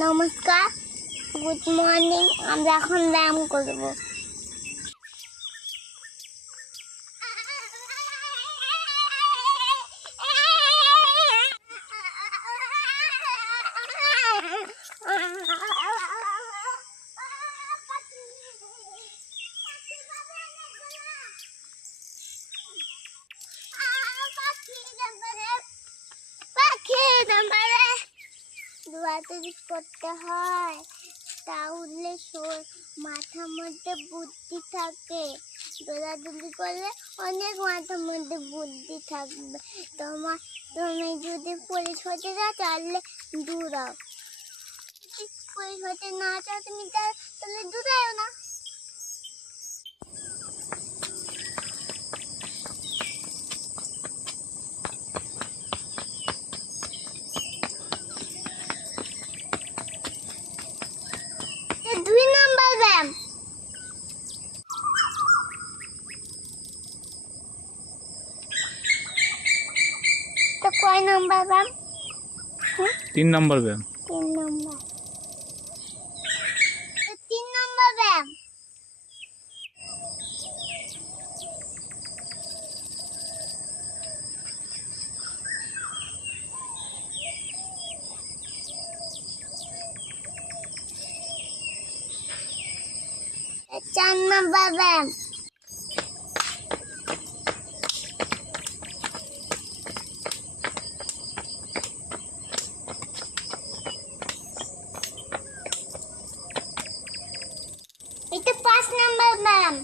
নমস্কার, good morning. আমরা এখন ব্যায়াম করব। দৌড়াদৌড়ি করতে হয়, তাহলে মাথার মধ্যে বুদ্ধি থাকে। দৌড়াদৌড়ি করলে অনেক মাথার মধ্যে বুদ্ধি থাকবে। তুমি যদি পুলিশ হতে চাও তাহলে দৌড়াও, পুলিশ হতে না চাও তুমি তাহলে দৌড়াও না। দুই নাম্বার ব্যায়াম। তো কয় নাম্বার ব্যায়াম? 3 নাম্বার ব্যায়াম। 3 নাম্বার। 3 নাম্বার ব্যায়াম। চার নাম্বার ব্যায়াম। এটা 5 নাম্বার ব্যায়াম।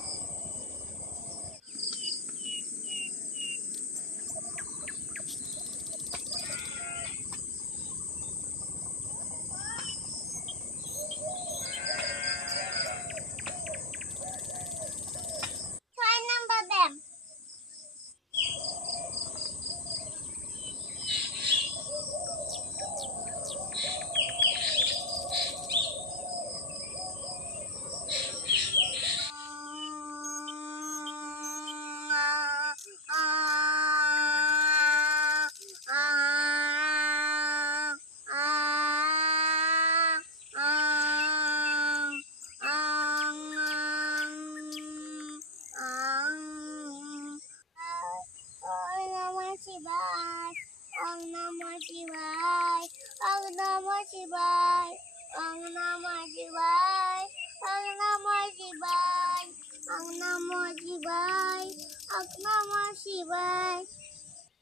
Om Namah Shivaya, Om Namah Shivaya, Om Namah Shivaya, Om Namah Shivaya, Om Namah Shivaya, Om Namah Shivaya.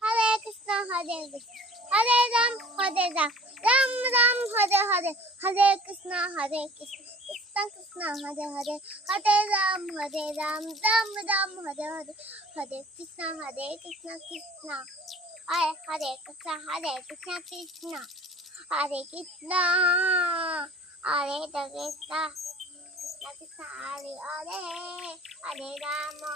Hare Krishna, Hare Krishna, Hare Ram, Ram Ram, Hare Hare, Hare Krishna, Hare Krishna, Krishna Krishna, Hare Hare, Hare Ram, Ram Ram, Hare Hare, Hare Krishna, Krishna. Hare Krishna, Krishna Krishna, Hare Krishna, Hare Krishna, Krishna Krishna, Hare Hare, Hare Rama.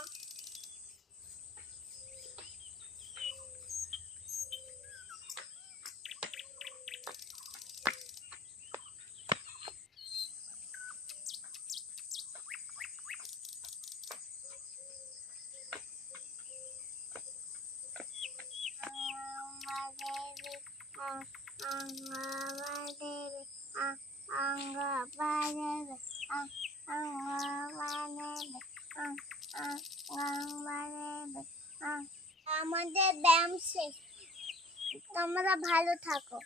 আমাদের ব্যায়াম শেষ। তোমরা ভালো থাকো।